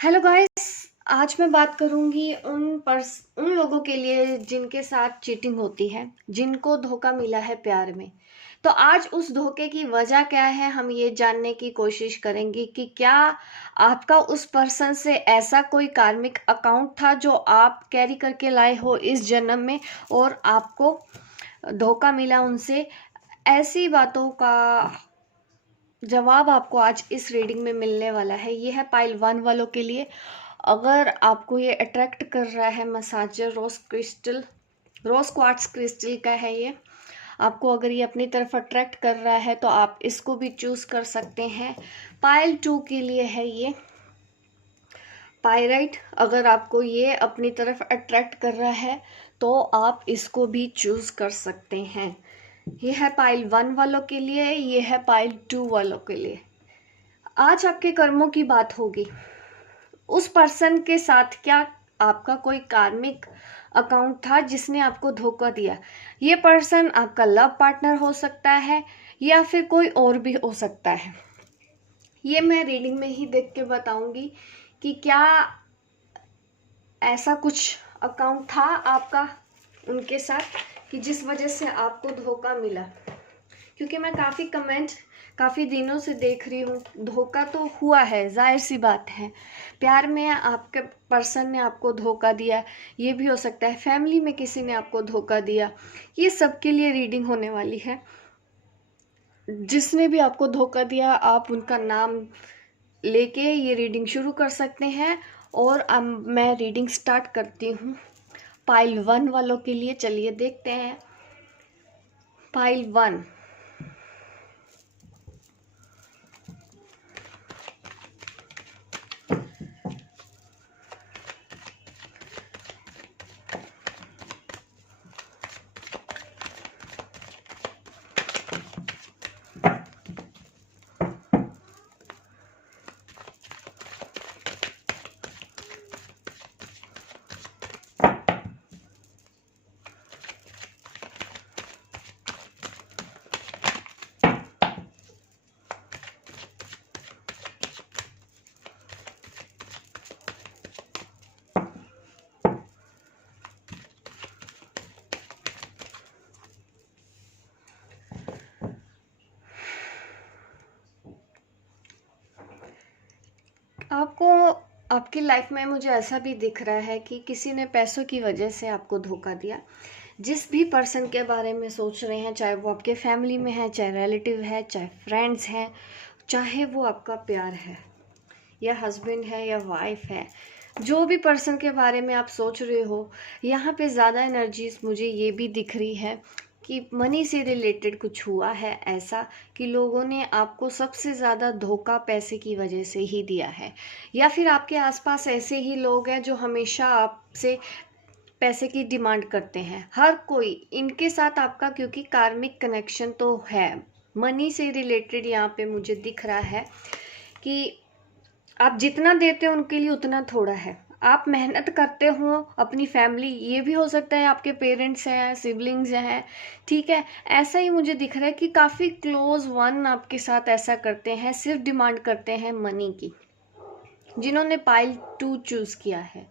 Hello guys. आज मैं बात करूंगी उन लोगों के लिए जिनके साथ चीटिंग होती है, जिनको धोखा मिला है प्यार में। तो आज उस धोखे की वजह क्या है, हम ये जानने की कोशिश करेंगे कि क्या आपका उस पर्सन से ऐसा कोई कार्मिक अकाउंट था जो आप कैरी करके लाए हो इस जन्म में और आपको धोखा मिला उनसे। ऐसी बातों का जवाब आपको आज इस रीडिंग में मिलने वाला है। ये है पाइल 1 वालों के लिए। अगर आपको ये अट्रैक्ट कर रहा है, मसाजर रोज क्वार्ट्स क्रिस्टल का है ये। आपको अगर ये अपनी तरफ अट्रैक्ट कर रहा है तो आप इसको भी चूज कर सकते हैं। पाइल 2 के लिए है ये पायराइट। अगर आपको ये अपनी तरफ अट्रैक्ट कर रहा है तो आप इसको भी चूज कर सकते हैं। ये है पाइल 1 वालों के लिए, ये है पाइल 2 वालों के लिए। आज आपके कर्मों की बात होगी। उस पर्सन के साथ क्या आपका कोई कार्मिक अकाउंट था जिसने आपको धोखा दिया। ये पर्सन आपका लव पार्टनर हो सकता है या फिर कोई और भी हो सकता है। ये मैं रीडिंग में ही देख के बताऊंगी कि क्या ऐसा कुछ अकाउंट था आपका उनके साथ कि जिस वजह से आपको धोखा मिला। क्योंकि मैं काफ़ी दिनों से देख रही हूँ, धोखा तो हुआ है, जाहिर सी बात है। प्यार में आपके पर्सन ने आपको धोखा दिया, ये भी हो सकता है फैमिली में किसी ने आपको धोखा दिया। ये सबके लिए रीडिंग होने वाली है। जिसने भी आपको धोखा दिया आप उनका नाम लेके ये रीडिंग शुरू कर सकते हैं। और अब मैं रीडिंग स्टार्ट करती हूँ पाइल 1 वालों के लिए। चलिए देखते हैं। पाइल 1, आपको आपकी लाइफ में मुझे ऐसा भी दिख रहा है कि किसी ने पैसों की वजह से आपको धोखा दिया। जिस भी पर्सन के बारे में सोच रहे हैं, चाहे वो आपके फैमिली में है, चाहे रिलेटिव है, चाहे फ्रेंड्स हैं, चाहे वो आपका प्यार है या हस्बैंड है या वाइफ है, जो भी पर्सन के बारे में आप सोच रहे हो, यहाँ पे ज़्यादा एनर्जीज मुझे ये भी दिख रही है कि मनी से रिलेटेड कुछ हुआ है ऐसा कि लोगों ने आपको सबसे ज़्यादा धोखा पैसे की वजह से ही दिया है। या फिर आपके आसपास ऐसे ही लोग हैं जो हमेशा आपसे पैसे की डिमांड करते हैं। हर कोई इनके साथ आपका, क्योंकि कार्मिक कनेक्शन तो है, मनी से रिलेटेड यहाँ पे मुझे दिख रहा है कि आप जितना देते हो उनके लिए उतना थोड़ा है। आप मेहनत करते हो अपनी फैमिली, ये भी हो सकता है आपके पेरेंट्स हैं, सिबलिंग्स हैं, ठीक है। ऐसा ही मुझे दिख रहा है कि काफ़ी क्लोज वन आपके साथ ऐसा करते हैं, सिर्फ डिमांड करते हैं मनी की। जिन्होंने पाइल 2 चूज किया है,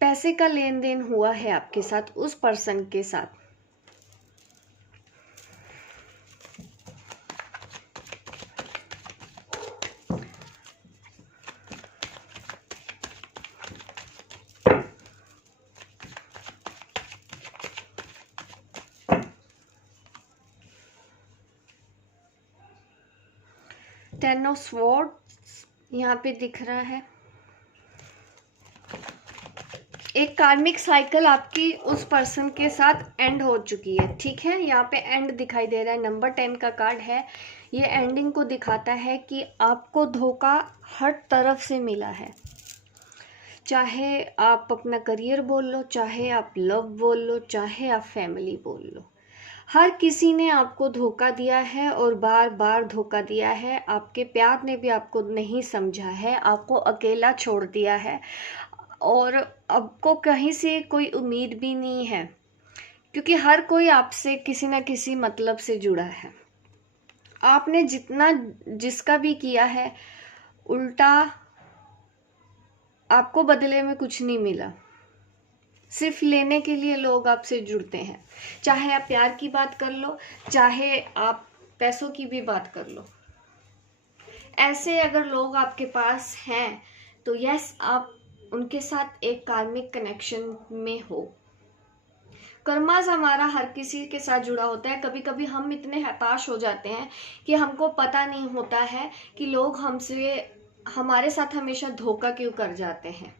पैसे का लेन देन हुआ है आपके साथ उस पर्सन के साथ। 10 ऑफ स्वॉर्ड्स यहाँ पे दिख रहा है। एक कार्मिक साइकिल आपकी उस पर्सन के साथ एंड हो चुकी है, ठीक है। यहाँ पे एंड दिखाई दे रहा है, नंबर 10 का कार्ड है। ये एंडिंग को दिखाता है कि आपको धोखा हर तरफ से मिला है। चाहे आप अपना करियर बोल लो, चाहे आप लव बोल लो, चाहे आप फैमिली बोल लो, हर किसी ने आपको धोखा दिया है और बार बार धोखा दिया है। आपके प्यार ने भी आपको नहीं समझा है, आपको अकेला छोड़ दिया है और आपको कहीं से कोई उम्मीद भी नहीं है, क्योंकि हर कोई आपसे किसी ना किसी मतलब से जुड़ा है। आपने जितना जिसका भी किया है, उल्टा आपको बदले में कुछ नहीं मिला, सिर्फ लेने के लिए लोग आपसे जुड़ते हैं। चाहे आप प्यार की बात कर लो, चाहे आप पैसों की भी बात कर लो, ऐसे अगर लोग आपके पास हैं तो यस, आप उनके साथ एक कार्मिक कनेक्शन में हो। कर्मास हमारा हर किसी के साथ जुड़ा होता है। कभी कभी हम इतने हताश हो जाते हैं कि हमको पता नहीं होता है कि लोग हमारे साथ हमेशा धोखा क्यों कर जाते हैं।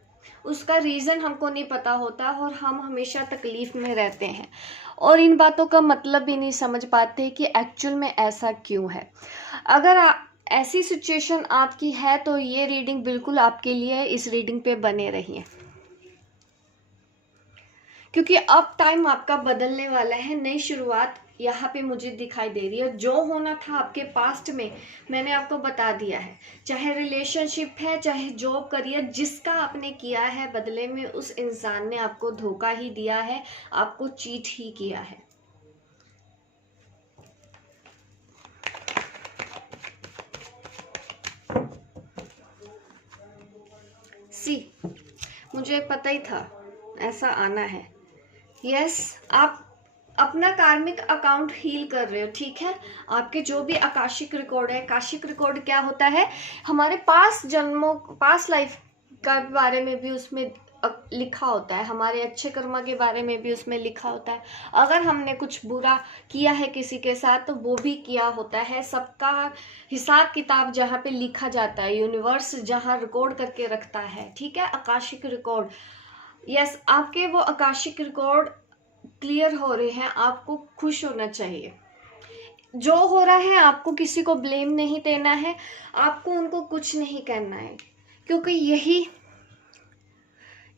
उसका रीज़न हमको नहीं पता होता और हम हमेशा तकलीफ में रहते हैं और इन बातों का मतलब भी नहीं समझ पाते कि एक्चुअल में ऐसा क्यों है। अगर ऐसी सिचुएशन आपकी है तो ये रीडिंग बिल्कुल आपके लिए है। इस रीडिंग पे बने रहिए, क्योंकि अब टाइम आपका बदलने वाला है। नई शुरुआत यहाँ पे मुझे दिखाई दे रही है। जो होना था आपके पास्ट में मैंने आपको बता दिया है, चाहे रिलेशनशिप है, चाहे जॉब, करियर, जिसका आपने किया है बदले में उस इंसान ने आपको धोखा ही दिया है, आपको चीट ही किया है। मुझे पता ही था ऐसा आना है। यस, आप अपना कार्मिक अकाउंट हील कर रहे हो, ठीक है। आपके जो भी आकाशिक रिकॉर्ड है, आकाशिक रिकॉर्ड क्या होता है, हमारे पास जन्मों, पास लाइफ का बारे में भी उसमें लिखा होता है, हमारे अच्छे कर्मा के बारे में भी उसमें लिखा होता है। अगर हमने कुछ बुरा किया है किसी के साथ तो वो भी किया होता है। सबका हिसाब किताब जहाँ पे लिखा जाता है, यूनिवर्स जहाँ रिकॉर्ड करके रखता है, ठीक है, आकाशिक रिकॉर्ड। यस, आपके वो आकाशिक रिकॉर्ड क्लियर हो रहे हैं, आपको खुश होना चाहिए। जो हो रहा है आपको किसी को ब्लेम नहीं देना है, आपको उनको कुछ नहीं कहना है, क्योंकि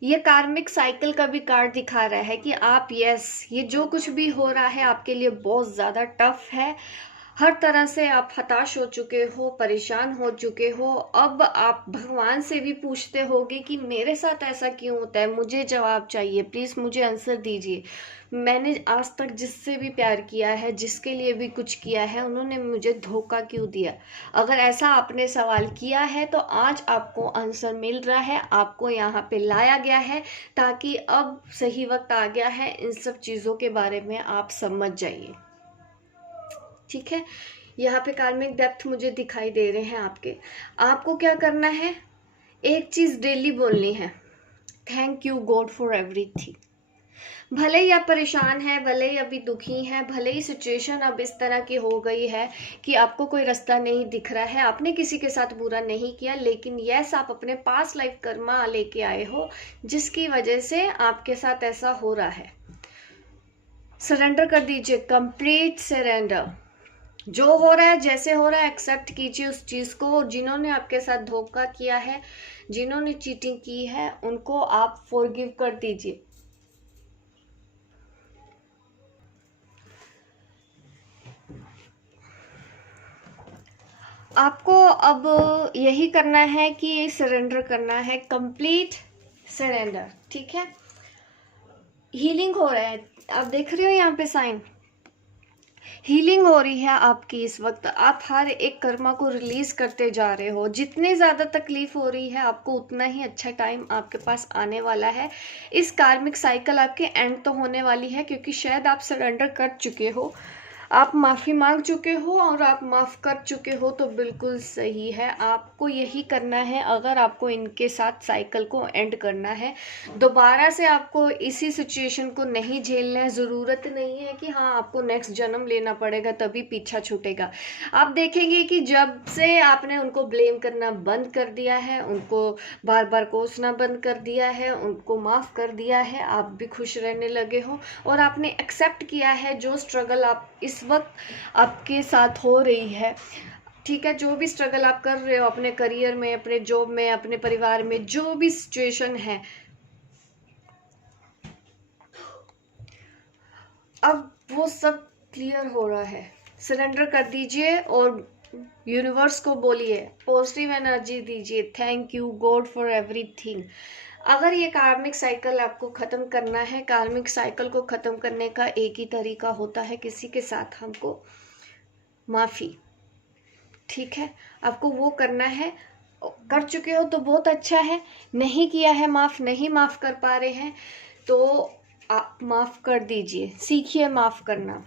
ये कार्मिक साइकिल का भी कार्ड दिखा रहा है कि आप, यस, ये जो कुछ भी हो रहा है आपके लिए बहुत ज़्यादा टफ है। हर तरह से आप हताश हो चुके हो, परेशान हो चुके हो। अब आप भगवान से भी पूछते होगे कि मेरे साथ ऐसा क्यों होता है, मुझे जवाब चाहिए, प्लीज़ मुझे आंसर दीजिए। मैंने आज तक जिससे भी प्यार किया है, जिसके लिए भी कुछ किया है, उन्होंने मुझे धोखा क्यों दिया। अगर ऐसा आपने सवाल किया है तो आज आपको आंसर मिल रहा है, आपको यहाँ पे लाया गया है ताकि अब सही वक्त आ गया है, इन सब चीज़ों के बारे में आप समझ जाइए, ठीक है। यहाँ पे कार्मिक डेप्थ मुझे दिखाई दे रहे हैं आपके। आपको क्या करना है, एक चीज़ डेली बोलनी है, thank you God for everything. भले ही आप परेशान हैं, भले ही अभी दुखी हैं, भले ही सिचुएशन अब इस तरह की हो गई है कि आपको कोई रास्ता नहीं दिख रहा है, आपने किसी के साथ बुरा नहीं किया, लेकिन यस, आप अपने पास लाइफ कर्मा लेके आए हो जिसकी वजह से आपके साथ ऐसा हो रहा है। सरेंडर कर दीजिए, कंप्लीट सरेंडर। जो हो रहा है, जैसे हो रहा है, एक्सेप्ट कीजिए उस चीज़ को। जिन्होंने आपके साथ धोखा किया है, जिन्होंने चीटिंग की है, उनको आप फॉरगिव कर दीजिए। आपको अब यही करना है कि सरेंडर करना है, कंप्लीट सरेंडर, ठीक है। हीलिंग हो रहा है, आप देख रहे हो यहाँ पे साइन, हीलिंग हो रही है आपकी इस वक्त। आप हर एक कर्मा को रिलीज करते जा रहे हो। जितनी ज़्यादा तकलीफ हो रही है आपको, उतना ही अच्छा टाइम आपके पास आने वाला है। इस कार्मिक साइकिल आपके एंड तो होने वाली है, क्योंकि शायद आप सरेंडर कर चुके हो, आप माफ़ी मांग चुके हो और आप माफ़ कर चुके हो, तो बिल्कुल सही है। आपको यही करना है अगर आपको इनके साथ साइकिल को एंड करना है। दोबारा से आपको इसी सिचुएशन को नहीं झेलना है। ज़रूरत नहीं है कि हाँ आपको नेक्स्ट जन्म लेना पड़ेगा तभी पीछा छूटेगा। आप देखेंगे कि जब से आपने उनको ब्लेम करना बंद कर दिया है, उनको बार बार कोसना बंद कर दिया है, उनको माफ़ कर दिया है, आप भी खुश रहने लगे हो और आपने एक्सेप्ट किया है जो स्ट्रगल आप इस वक्त आपके साथ हो रही है, ठीक है। जो भी स्ट्रगल आप कर रहे हो अपने करियर में, अपने जॉब में, अपने परिवार में, जो भी सिचुएशन है, अब वो सब क्लियर हो रहा है। सरेंडर कर दीजिए और यूनिवर्स को बोलिए, पॉजिटिव एनर्जी दीजिए, thank you God for everything. अगर ये कार्मिक साइकिल आपको ख़त्म करना है, कार्मिक साइकिल को ख़त्म करने का एक ही तरीका होता है, किसी के साथ हमको माफ़ी, ठीक है, आपको वो करना है। कर चुके हो तो बहुत अच्छा है, नहीं किया है माफ़, नहीं माफ़ कर पा रहे हैं तो आप माफ़ कर दीजिए, सीखिए माफ़ करना।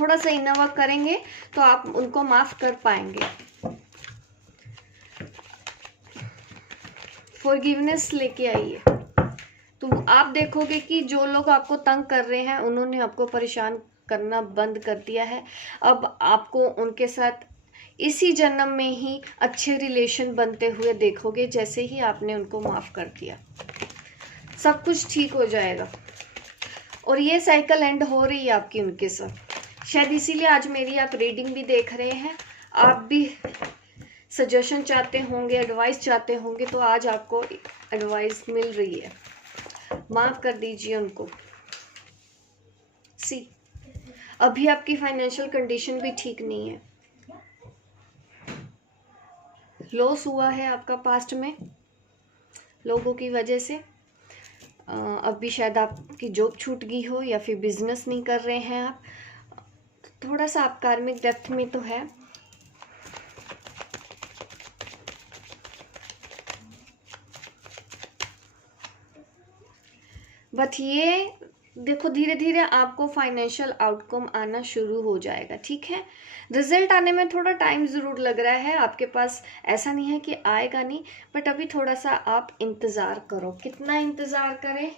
थोड़ा सा इनर वर्क करेंगे तो आप उनको माफ़ कर पाएंगे। फॉरगिवनेस लेके आइए तो आप देखोगे कि जो लोग आपको तंग कर रहे हैं उन्होंने आपको परेशान करना बंद कर दिया है। अब आपको उनके साथ इसी जन्म में ही अच्छे रिलेशन बनते हुए देखोगे, जैसे ही आपने उनको माफ़ कर दिया। सब कुछ ठीक हो जाएगा और ये साइकिल एंड हो रही है आपकी उनके साथ। शायद इसीलिए आज मेरी आप रीडिंग भी देख रहे हैं। आप भी सजेशन चाहते होंगे, एडवाइस चाहते होंगे, तो आज आपको एडवाइस मिल रही है। माफ़ कर दीजिए उनको। सी अभी आपकी फाइनेंशियल कंडीशन भी ठीक नहीं है, लॉस हुआ है आपका पास्ट में लोगों की वजह से। अभी शायद आपकी जॉब छूट गई हो या फिर बिजनेस नहीं कर रहे हैं आप, थोड़ा सा आप कार्मिक डेप्थ में तो है। बट ये देखो धीरे धीरे आपको फाइनेंशियल आउटकम आना शुरू हो जाएगा, ठीक है। रिजल्ट आने में थोड़ा टाइम ज़रूर लग रहा है आपके पास, ऐसा नहीं है कि आएगा नहीं, बट अभी थोड़ा सा आप इंतज़ार करो। कितना इंतज़ार करें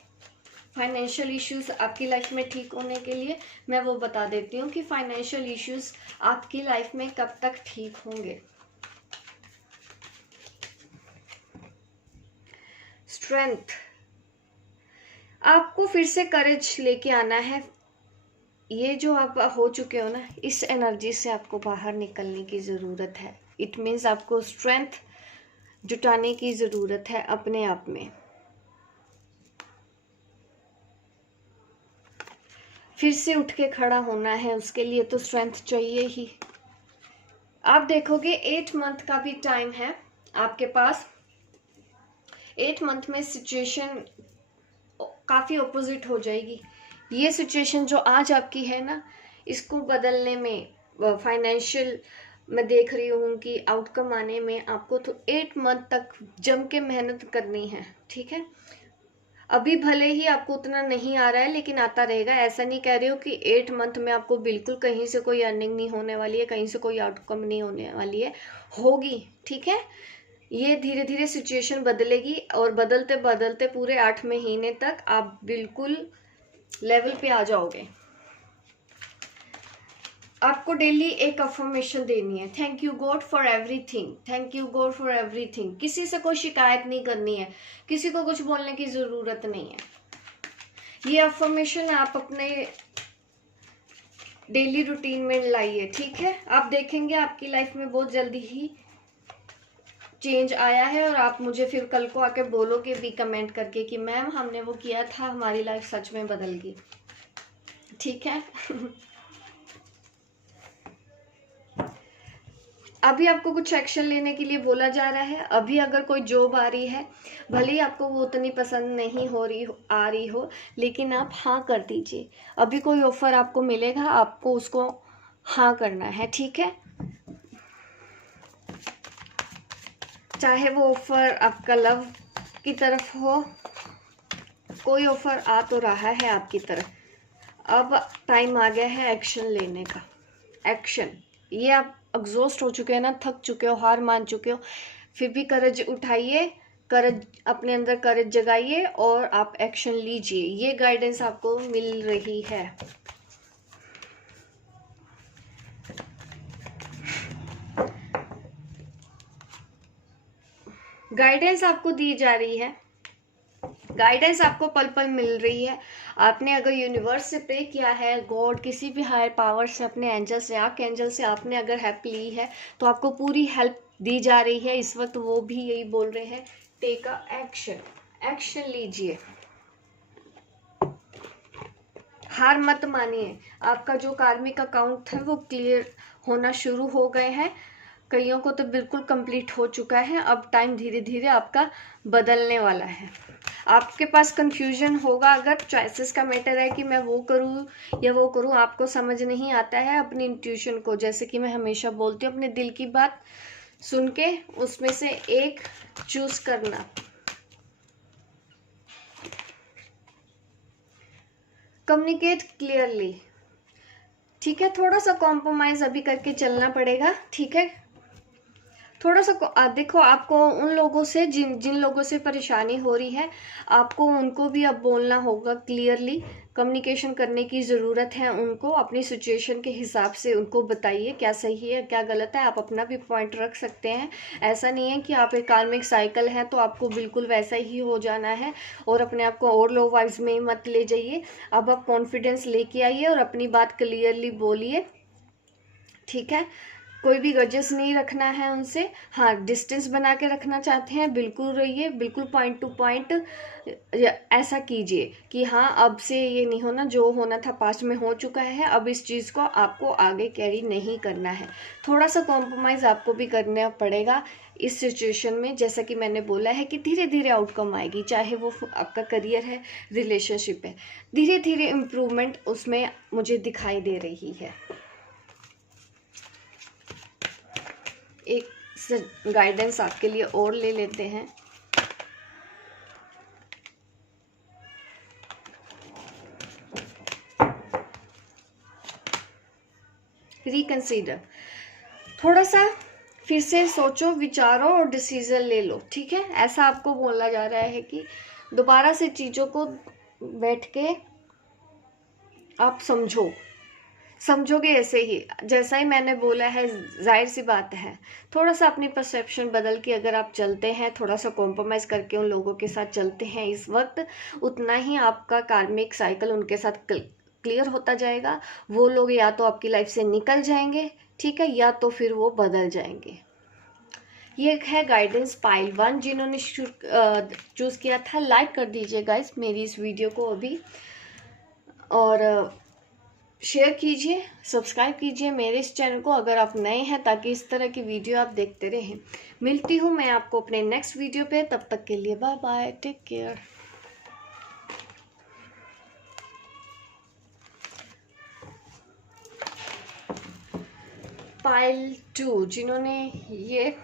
फाइनेंशियल इश्यूज आपकी लाइफ में ठीक होने के लिए, मैं वो बता देती हूँ कि फाइनेंशियल इश्यूज आपकी लाइफ में कब तक ठीक होंगे। स्ट्रेंथ, आपको फिर से करेज लेके आना है। ये जो आप हो चुके हो ना, इस एनर्जी से आपको बाहर निकलने की ज़रूरत है। इट मीन्स आपको स्ट्रेंथ जुटाने की ज़रूरत है अपने आप में। फिर से उठ के खड़ा होना है, उसके लिए तो स्ट्रेंथ चाहिए ही। आप देखोगे 8 मंथ का भी टाइम है आपके पास। 8 मंथ में सिचुएशन काफ़ी ऑपोजिट हो जाएगी। ये सिचुएशन जो आज आपकी है ना, इसको बदलने में फाइनेंशियल मैं देख रही हूँ कि आउटकम आने में आपको तो 8 मंथ तक जम के मेहनत करनी है, ठीक है। अभी भले ही आपको उतना नहीं आ रहा है लेकिन आता रहेगा। ऐसा नहीं कह रही हूँ कि 8 मंथ में आपको बिल्कुल कहीं से कोई अर्निंग नहीं होने वाली है, कहीं से कोई आउटकम नहीं होने वाली है, होगी, ठीक है। ये धीरे धीरे सिचुएशन बदलेगी और बदलते बदलते पूरे 8 महीने तक आप बिल्कुल लेवल पे आ जाओगे। आपको डेली एक अफर्मेशन देनी है, thank you God for everything, thank you God for everything. किसी से कोई शिकायत नहीं करनी है, किसी को कुछ बोलने की ज़रूरत नहीं है। ये अफर्मेशन आप अपने डेली रूटीन में लाइए, ठीक है। आप देखेंगे आपकी लाइफ में बहुत जल्दी ही चेंज आया है और आप मुझे फिर कल को आके बोलोगे भी कमेंट करके कि मैम हमने वो किया था, हमारी लाइफ सच में बदल गई, ठीक है। अभी आपको कुछ एक्शन लेने के लिए बोला जा रहा है। अभी अगर कोई जॉब आ रही है, भले ही आपको वो उतनी पसंद नहीं आ रही हो, लेकिन आप हाँ कर दीजिए। अभी कोई ऑफर आपको मिलेगा, आपको उसको हाँ करना है, ठीक है। चाहे वो ऑफर आपका लव की तरफ हो, कोई ऑफर आ तो रहा है आपकी तरफ। अब टाइम आ गया है एक्शन लेने का। एक्शन, ये आप एग्जॉस्ट हो चुके हैं ना, थक चुके हो, हार मान चुके हो, फिर भी करज उठाइए, करज अपने अंदर करज जगाइए और आप एक्शन लीजिए। ये गाइडेंस आपको मिल रही है। गाइडेंस आपको दी जा रही है, गाइडेंस आपको पल पल मिल रही है। आपने अगर यूनिवर्स से प्रे किया है, गॉड किसी भी हायर पावर से, अपने एंजल से, आर्क एंजल से आपने अगर हेल्प ली है तो आपको पूरी हेल्प दी जा रही है। इस वक्त वो भी यही बोल रहे हैं, टेक अ एक्शन, एक्शन लीजिए, हार मत मानिए। आपका जो कार्मिक अकाउंट है वो क्लियर होना शुरू हो गए हैं, कईयों को तो बिल्कुल कंप्लीट हो चुका है। अब टाइम धीरे धीरे आपका बदलने वाला है। आपके पास कंफ्यूजन होगा, अगर चॉइसेस का मैटर है कि मैं वो करूँ या वो करूँ, आपको समझ नहीं आता है अपनी इंट्यूशन को, जैसे कि मैं हमेशा बोलती हूँ अपने दिल की बात सुन के उसमें से एक चूज करना। कम्युनिकेट क्लियरली, ठीक है। थोड़ा सा कॉम्प्रोमाइज अभी करके चलना पड़ेगा, ठीक है। थोड़ा सा देखो, आपको उन लोगों से जिन लोगों से परेशानी हो रही है, आपको उनको भी अब बोलना होगा क्लियरली। कम्युनिकेशन करने की ज़रूरत है उनको। अपनी सिचुएशन के हिसाब से उनको बताइए क्या सही है क्या गलत है। आप अपना भी पॉइंट रख सकते हैं। ऐसा नहीं है कि आप एक कार्मिक साइकिल है तो आपको बिल्कुल वैसा ही हो जाना है और अपने आप को और लो वाइब्स में मत ले जाइए। अब आप कॉन्फिडेंस लेके आइए और अपनी बात क्लियरली बोलिए, ठीक है। कोई भी गजस नहीं रखना है उनसे। हाँ, डिस्टेंस बना के रखना चाहते हैं, बिल्कुल रहिए, बिल्कुल पॉइंट टू पॉइंट ऐसा कीजिए कि हाँ, अब से ये नहीं होना, जो होना था पास्ट में हो चुका है, अब इस चीज़ को आपको आगे कैरी नहीं करना है। थोड़ा सा कॉम्प्रोमाइज़ आपको भी करना पड़ेगा इस सिचुएशन में। जैसा कि मैंने बोला है कि धीरे धीरे आउटकम आएगी, चाहे वो आपका करियर है, रिलेशनशिप है, धीरे धीरे इम्प्रूवमेंट उसमें मुझे दिखाई दे रही है। एक गाइडेंस आपके लिए और ले लेते हैं। रिकंसीडर, थोड़ा सा फिर से सोचो, विचारो और डिसीजन ले लो, ठीक है। ऐसा आपको बोला जा रहा है कि दोबारा से चीज़ों को बैठ के आप समझोगे ऐसे ही जैसा ही मैंने बोला है। जाहिर सी बात है, थोड़ा सा अपनी परसेप्शन बदल के अगर आप चलते हैं, थोड़ा सा कॉम्प्रोमाइज़ करके उन लोगों के साथ चलते हैं इस वक्त, उतना ही आपका कार्मिक साइकिल उनके साथ क्लियर होता जाएगा। वो लोग या तो आपकी लाइफ से निकल जाएंगे, ठीक है, या तो फिर वो बदल जाएंगे। ये है गाइडेंस पाइल 1 जिन्होंने चूज़ किया था। लाइक कर दीजिए गाइस मेरी इस वीडियो को अभी, और शेयर कीजिए, सब्सक्राइब कीजिए मेरे इस चैनल को अगर आप नए हैं, ताकि इस तरह की वीडियो आप देखते रहें। मिलती हूँ मैं आपको अपने नेक्स्ट वीडियो पे, तब तक के लिए बाय बाय, टेक केयर। पाइल 2 जिन्होंने ये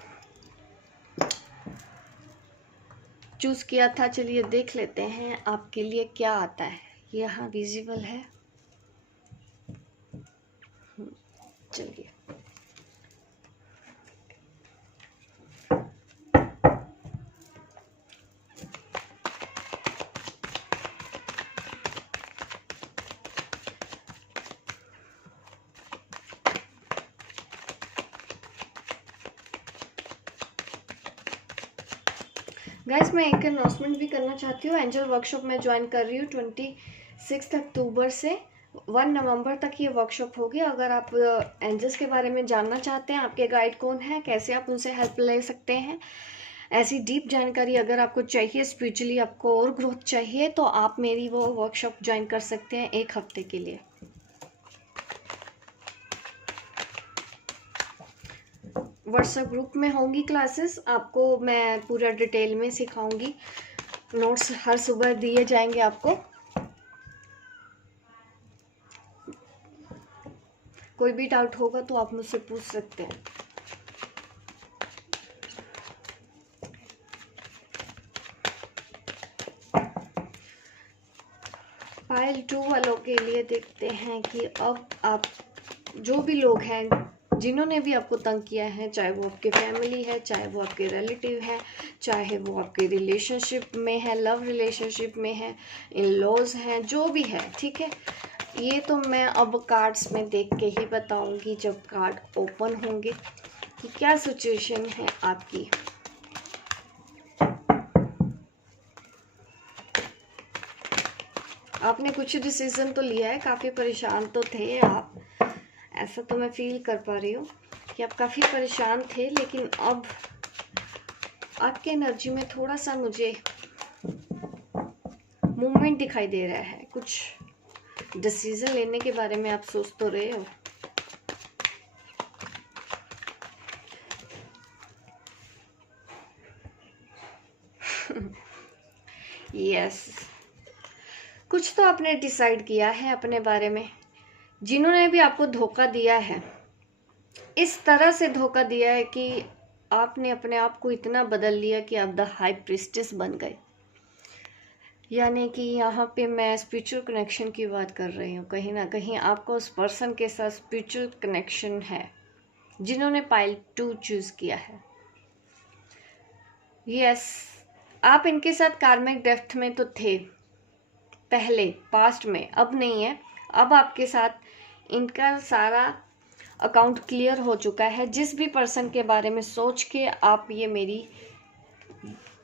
चूज़ किया था, चलिए देख लेते हैं आपके लिए क्या आता है। यहाँ विजिबल है, चलिए। गाइस, मैं एक अनाउंसमेंट भी करना चाहती हूँ। एंजल वर्कशॉप में ज्वाइन कर रही हूँ 26 अक्टूबर से 1 नवंबर तक ये वर्कशॉप होगी। अगर आप एंजल्स के बारे में जानना चाहते हैं, आपके गाइड कौन है, कैसे आप उनसे हेल्प ले सकते हैं, ऐसी डीप जानकारी अगर आपको चाहिए, स्पिरिचुअली आपको और ग्रोथ चाहिए, तो आप मेरी वो वर्कशॉप ज्वाइन कर सकते हैं 1 हफ्ते के लिए। व्हाट्सएप ग्रुप में होंगी क्लासेस, आपको मैं पूरा डिटेल में सिखाऊंगी। नोट्स हर सुबह दिए जाएंगे आपको। कोई भी डाउट होगा तो आप मुझसे पूछ सकते हैं। पाइल 2 वालों के लिए देखते हैं कि अब आप जो भी लोग हैं जिन्होंने भी आपको तंग किया है, चाहे वो आपके फैमिली है, चाहे वो आपके रिलेटिव है, चाहे वो आपके रिलेशनशिप में है, लव रिलेशनशिप में है, इन लॉज हैं, जो भी है, ठीक है। ये तो मैं अब कार्ड्स में देख के ही बताऊंगी जब कार्ड ओपन होंगे कि क्या सिचुएशन है आपकी। आपने कुछ डिसीजन तो लिया है, काफ़ी परेशान तो थे आप, ऐसा तो मैं फील कर पा रही हूँ कि आप काफ़ी परेशान थे, लेकिन अब आपके एनर्जी में थोड़ा सा मुझे मूवमेंट दिखाई दे रहा है। कुछ डिसीजन लेने के बारे में आप सोच तो रहे हो। यस, कुछ तो आपने डिसाइड किया है अपने बारे में। जिन्होंने भी आपको धोखा दिया है, इस तरह से धोखा दिया है कि आपने अपने आप को इतना बदल लिया कि आप द हाई प्रिस्टेस बन गए। यानी कि यहाँ पे मैं स्पिरिचुअल कनेक्शन की बात कर रही हूँ। कहीं ना कहीं आपको उस पर्सन के साथ स्पिरिचुअल कनेक्शन है जिन्होंने पाइल 2 चूज किया है। यस, आप इनके साथ कार्मिक डेप्थ में तो थे पहले, पास्ट में, अब नहीं है। अब आपके साथ इनका सारा अकाउंट क्लियर हो चुका है। जिस भी पर्सन के बारे में सोच के आप ये मेरी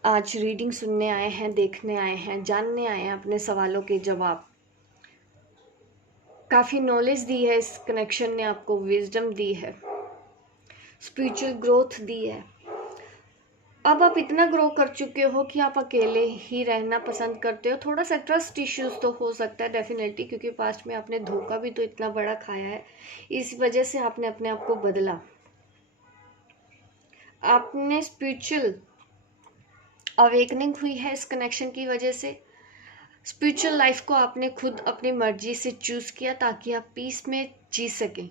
आज रीडिंग सुनने आए हैं, देखने आए हैं, जानने आए हैं अपने सवालों के जवाब, काफ़ी नॉलेज दी है इस कनेक्शन ने आपको, विजडम दी है, स्पिरिचुअल ग्रोथ दी है। अब आप इतना ग्रो कर चुके हो कि आप अकेले ही रहना पसंद करते हो। थोड़ा सा ट्रस्ट इश्यूज तो हो सकता है डेफिनेटली, क्योंकि पास्ट में आपने धोखा भी तो इतना बड़ा खाया है। इस वजह से आपने अपने आप को बदला। आपने स्पिरिचुअल अवेकनिंग हुई है इस कनेक्शन की वजह से। स्पिरिचुअल लाइफ को आपने खुद अपनी मर्जी से चूज किया ताकि आप पीस में जी सकें।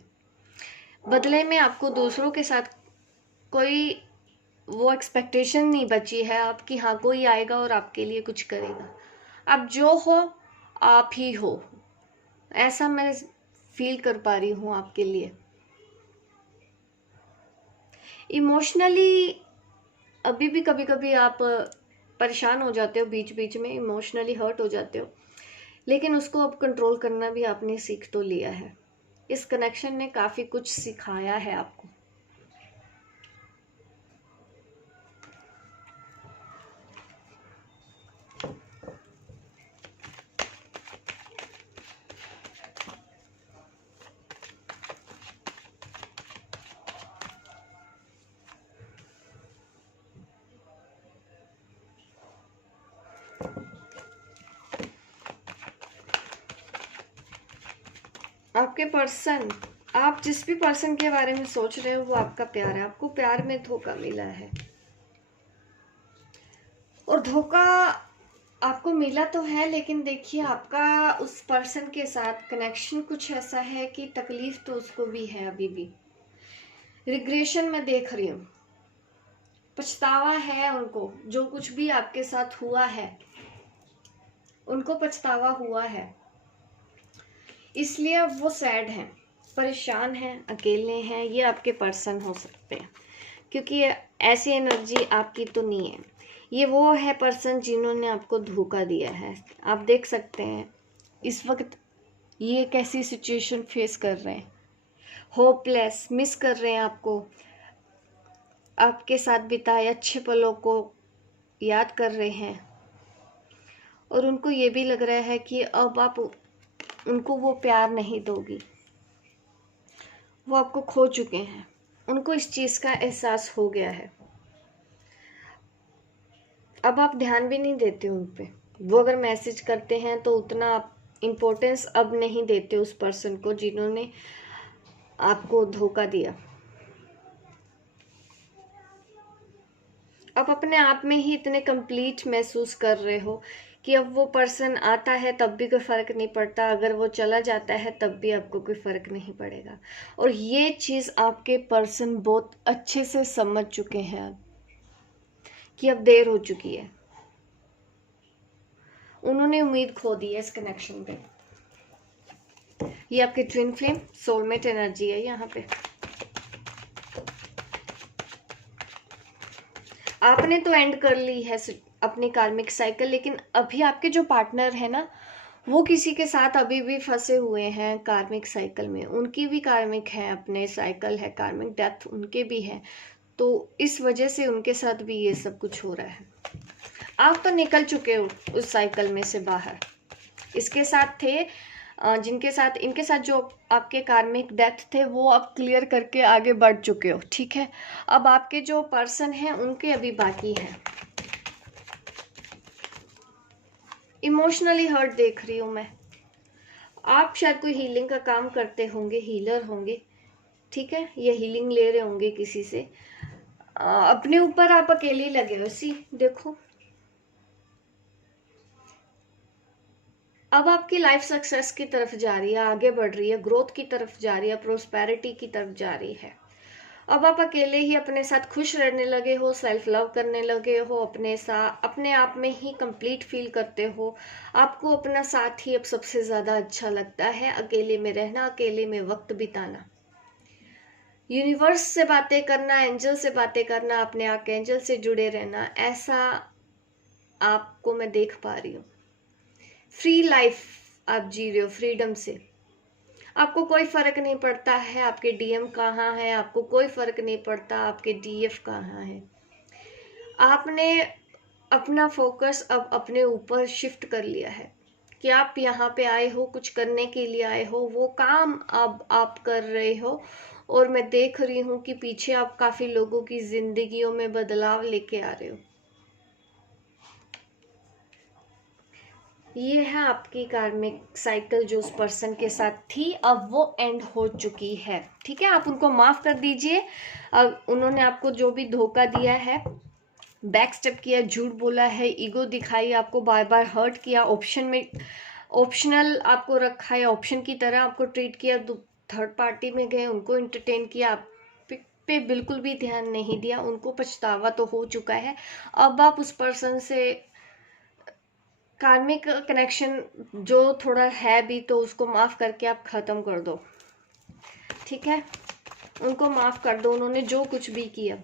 बदले में आपको दूसरों के साथ कोई वो एक्सपेक्टेशन नहीं बची है आपकी, हाँ कोई आएगा और आपके लिए कुछ करेगा। आप जो हो आप ही हो, ऐसा मैं फील कर पा रही हूँ आपके लिए। इमोशनली अभी भी कभी कभी आप परेशान हो जाते हो, बीच बीच में इमोशनली हर्ट हो जाते हो, लेकिन उसको अब कंट्रोल करना भी आपने सीख तो लिया है। इस कनेक्शन ने काफ़ी कुछ सिखाया है आपको। आपके पर्सन, आप जिस भी पर्सन के बारे में सोच रहे हो वो आपका प्यार है। आपको प्यार में धोखा मिला है, और धोखा आपको मिला तो है, लेकिन देखिए आपका उस पर्सन के साथ कनेक्शन कुछ ऐसा है कि तकलीफ तो उसको भी है। अभी भी रिग्रेशन में देख रही हूँ, पछतावा है उनको। जो कुछ भी आपके साथ हुआ है उनको पछतावा हुआ है, इसलिए अब वो सैड हैं, परेशान हैं, अकेले हैं। ये आपके पर्सन हो सकते हैं, क्योंकि ऐसी एनर्जी आपकी तो नहीं है। ये वो है पर्सन जिन्होंने आपको धोखा दिया है। आप देख सकते हैं इस वक्त ये कैसी सिचुएशन फेस कर रहे हैं, होपलेस, मिस कर रहे हैं आपको, आपके साथ बिताए अच्छे पलों को याद कर रहे हैं, और उनको ये भी लग रहा है कि अब आप उनको वो प्यार नहीं दोगी। वो आपको खो चुके हैं, उनको इस चीज़ का एहसास हो गया है। अब आप ध्यान भी नहीं देते उन पे। वो अगर मैसेज करते हैं तो उतना आप इम्पोर्टेंस अब नहीं देते उस पर्सन को जिन्होंने आपको धोखा दिया। आप अपने आप में ही इतने कंप्लीट महसूस कर रहे हो कि अब वो पर्सन आता है तब भी कोई फ़र्क नहीं पड़ता, अगर वो चला जाता है तब भी आपको कोई फ़र्क नहीं पड़ेगा। और ये चीज़ आपके पर्सन बहुत अच्छे से समझ चुके हैं अब कि अब देर हो चुकी है। उन्होंने उम्मीद खो दी है इस कनेक्शन पे। ये आपके ट्विन फ्लेम सोलमेट एनर्जी है यहाँ पे। आपने तो एंड कर ली है अपनी कार्मिक साइकिल, लेकिन अभी आपके जो पार्टनर है ना, वो किसी के साथ अभी भी फंसे हुए हैं कार्मिक साइकिल में। उनकी भी कार्मिक है, अपने साइकिल है, कार्मिक डेथ उनके भी है। तो इस वजह से उनके साथ भी ये सब कुछ हो रहा है। आप तो निकल चुके हो उस साइकिल में से बाहर। इसके साथ थे जिनके साथ, इनके साथ जो आपके कार्मिक डेथ थे वो अब क्लियर करके आगे बढ़ चुके हो, ठीक है। अब आपके जो पर्सन हैं उनके अभी बाकी हैं। इमोशनली हर्ट देख रही हूँ मैं। आप शायद कोई हीलिंग का काम करते होंगे, हीलर होंगे, ठीक है, ये हीलिंग ले रहे होंगे किसी से। अपने ऊपर आप अकेले लगे हो। सी देखो, अब आपकी लाइफ सक्सेस की तरफ जा रही है, आगे बढ़ रही है, ग्रोथ की तरफ जा रही है, प्रोस्पेरिटी की तरफ जा रही है। अब आप अकेले ही अपने साथ खुश रहने लगे हो, सेल्फ लव करने लगे हो, अपने आप में ही कंप्लीट फील करते हो। आपको अपना साथ ही अब सबसे ज़्यादा अच्छा लगता है, अकेले में रहना, अकेले में वक्त बिताना, यूनिवर्स से बातें करना, एंजल से बातें करना, अपने आर्कएंजल से जुड़े रहना, ऐसा आपको मैं देख पा रही हूँ। फ्री लाइफ आप जी रहे हो, फ्रीडम से। आपको कोई फर्क नहीं पड़ता है आपके डीएम कहाँ है, आपको कोई फर्क नहीं पड़ता आपके डीएफ कहाँ है। आपने अपना फोकस अब अपने ऊपर शिफ्ट कर लिया है कि आप यहाँ पे आए हो, कुछ करने के लिए आए हो, वो काम अब आप कर रहे हो। और मैं देख रही हूँ कि पीछे आप काफी लोगों की जिंदगियों में बदलाव लेके आ रहे हो। ये है आपकी कार्मिक साइकिल जो उस पर्सन के साथ थी, अब वो एंड हो चुकी है। ठीक है, आप उनको माफ कर दीजिए। अब उन्होंने आपको जो भी धोखा दिया है, बैक स्टेप किया, झूठ बोला है, ईगो दिखाई, आपको बार बार हर्ट किया, ऑप्शनल आपको रखा है, ऑप्शन की तरह आपको ट्रीट किया, थर्ड पार्टी में गए, उनको एंटरटेन किया, आप पे बिल्कुल भी ध्यान नहीं दिया, उनको पछतावा तो हो चुका है। अब आप उस पर्सन से कार्मिक कनेक्शन जो थोड़ा है भी, तो उसको माफ करके आप खत्म कर दो। ठीक है, उनको माफ कर दो, उन्होंने जो कुछ भी किया।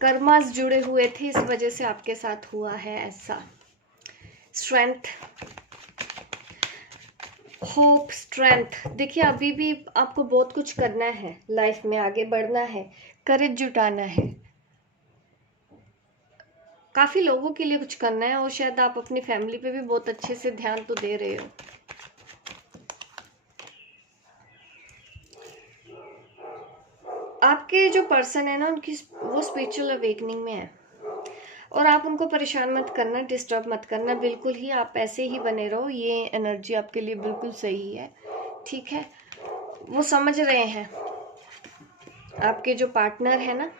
कर्मास जुड़े हुए थे, इस वजह से आपके साथ हुआ है ऐसा। Strength, hope, strength. देखिए अभी भी आपको बहुत कुछ करना है, लाइफ में आगे बढ़ना है, करेज जुटाना है, काफी लोगों के लिए कुछ करना है, और शायद आप अपनी फैमिली पे भी बहुत अच्छे से ध्यान तो दे रहे हो। आपके जो पर्सन है ना, उनकी वो स्पिरिचुअल अवेकनिंग में है, और आप उनको परेशान मत करना, डिस्टर्ब मत करना, बिल्कुल ही आप ऐसे ही बने रहो, ये एनर्जी आपके लिए बिल्कुल सही है। ठीक है, वो समझ रहे हैं, आपके जो पार्टनर है ना,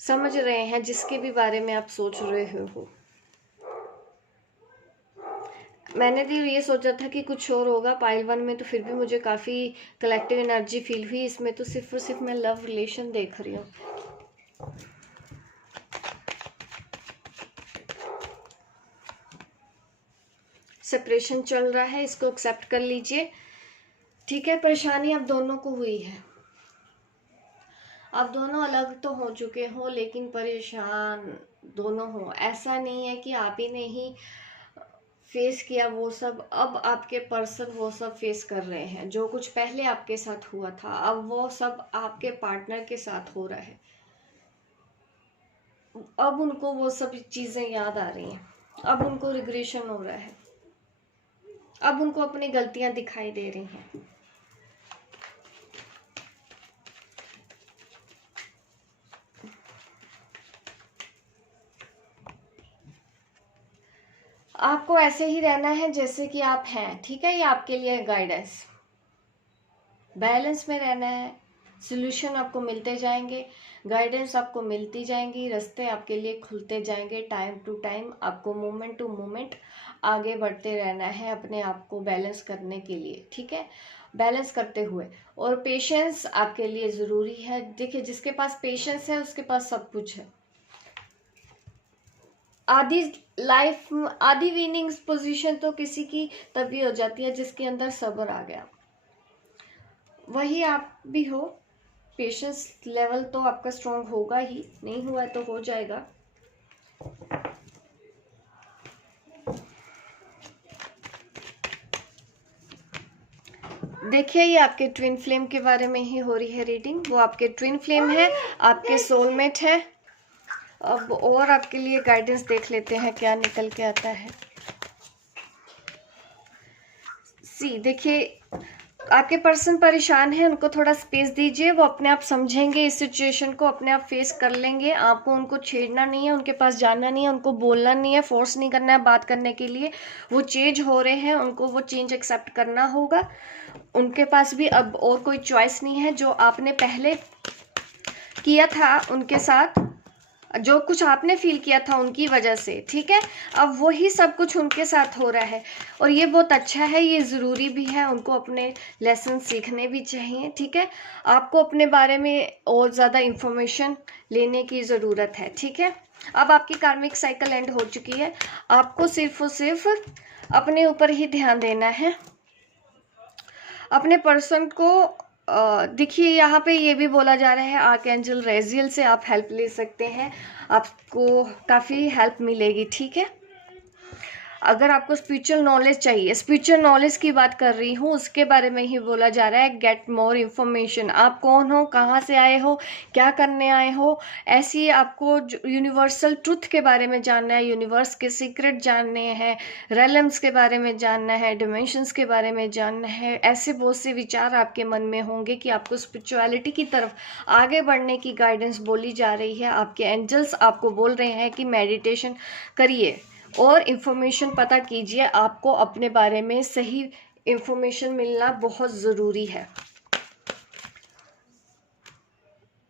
समझ रहे हैं जिसके भी बारे में आप सोच रहे हो। मैंने भी ये सोचा था कि कुछ और होगा पाइल 1 में, तो फिर भी मुझे काफ़ी कलेक्टिव एनर्जी फील हुई। इसमें तो सिर्फ और सिर्फ मैं लव रिलेशन देख रही हूँ। सेपरेशन चल रहा है, इसको एक्सेप्ट कर लीजिए। ठीक है, परेशानी अब दोनों को हुई है, अब दोनों अलग तो हो चुके हो, लेकिन परेशान दोनों हो। ऐसा नहीं है कि आप ही ने ही फेस किया वो सब, अब आपके पर्सन वो सब फेस कर रहे हैं। जो कुछ पहले आपके साथ हुआ था, अब वो सब आपके पार्टनर के साथ हो रहा है। अब उनको वो सब चीजें याद आ रही हैं, अब उनको रिग्रेशन हो रहा है, अब उनको अपनी गलतियां दिखाई दे रही हैं। आपको ऐसे ही रहना है जैसे कि आप हैं। ठीक है, ये आपके लिए गाइडेंस, बैलेंस में रहना है। सॉल्यूशन आपको मिलते जाएंगे, गाइडेंस आपको मिलती जाएंगी, रास्ते आपके लिए खुलते जाएंगे। टाइम टू टाइम आपको मोमेंट टू मोमेंट आगे बढ़ते रहना है अपने आप को बैलेंस करने के लिए। ठीक है, बैलेंस करते हुए, और पेशेंस आपके लिए ज़रूरी है। देखिए, जिसके पास पेशेंस है उसके पास सब कुछ है। आधी विनिंग्स पोजीशन तो किसी की तभी हो जाती है जिसके अंदर सब्र आ गया। वही आप भी हो। पेशेंस लेवल तो आपका स्ट्रांग होगा ही, नहीं हुआ तो हो जाएगा। देखिए, ये आपके ट्विन फ्लेम के बारे में ही हो रही है रीडिंग। वो आपके ट्विन फ्लेम है, आपके सोलमेट है। अब और आपके लिए गाइडेंस देख लेते हैं क्या निकल के आता है। देखिए, आपके पर्सन परेशान है, उनको थोड़ा स्पेस दीजिए, वो अपने आप समझेंगे इस सिचुएशन को, अपने आप फेस कर लेंगे। आपको उनको छेड़ना नहीं है, उनके पास जाना नहीं है, उनको बोलना नहीं है, फोर्स नहीं करना है बात करने के लिए। वो चेंज हो रहे हैं, उनको वो चेंज एक्सेप्ट करना होगा। उनके पास भी अब और कोई चॉइस नहीं है। जो आपने पहले किया था उनके साथ, जो कुछ आपने फील किया था उनकी वजह से, ठीक है, अब वही सब कुछ उनके साथ हो रहा है और ये बहुत अच्छा है, ये ज़रूरी भी है, उनको अपने लेसन सीखने भी चाहिए, ठीक है। आपको अपने बारे में और ज़्यादा इंफॉर्मेशन लेने की ज़रूरत है, ठीक है। अब आपकी कार्मिक साइकिल एंड हो चुकी है, आपको सिर्फ और सिर्फ अपने ऊपर ही ध्यान देना है। अपने पर्सन को देखिए यहाँ पे ये भी बोला जा रहा है आर्कएंजल रेजियल से आप हेल्प ले सकते हैं, आपको काफ़ी हेल्प मिलेगी, ठीक है। अगर आपको स्पिरिचुअल नॉलेज चाहिए, स्पिरिचुअल नॉलेज की बात कर रही हूँ, उसके बारे में ही बोला जा रहा है, गेट मोर इन्फॉर्मेशन। आप कौन हो, कहाँ से आए हो, क्या करने आए हो, ऐसी आपको यूनिवर्सल ट्रुथ के बारे में जानना है, यूनिवर्स के सीक्रेट जानने हैं, रेलम्स के बारे में जानना है, डिमेंशंस के बारे में जानना है। ऐसे बहुत से विचार आपके मन में होंगे कि आपको स्पिरिचुअलिटी की तरफ आगे बढ़ने की गाइडेंस बोली जा रही है। आपके एंजल्स आपको बोल रहे हैं कि मेडिटेशन करिए और इन्फॉर्मेशन पता कीजिए, आपको अपने बारे में सही इन्फॉर्मेशन मिलना बहुत ज़रूरी है।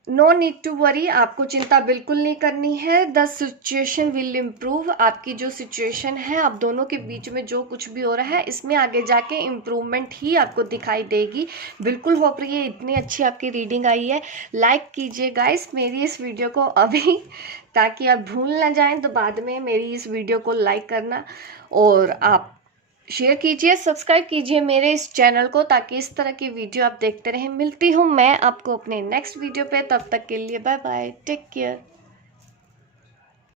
नो नीड टू वरी, आपको चिंता बिल्कुल नहीं करनी है। द सिचुएशन विल इम्प्रूव, आपकी जो सिचुएशन है, आप दोनों के बीच में जो कुछ भी हो रहा है, इसमें आगे जाके इम्प्रूवमेंट ही आपको दिखाई देगी। बिल्कुल होप रही है, इतनी अच्छी आपकी रीडिंग आई है। लाइक कीजिए गाइस मेरी इस वीडियो को अभी, ताकि आप भूल ना जाएं, तो बाद में मेरी इस वीडियो को लाइक करना और आप शेयर कीजिए, सब्सक्राइब कीजिए मेरे इस चैनल को, ताकि इस तरह की वीडियो आप देखते रहें। मिलती हूँ मैं आपको अपने नेक्स्ट वीडियो पे, तब तक के लिए बाय बाय, टेक केयर।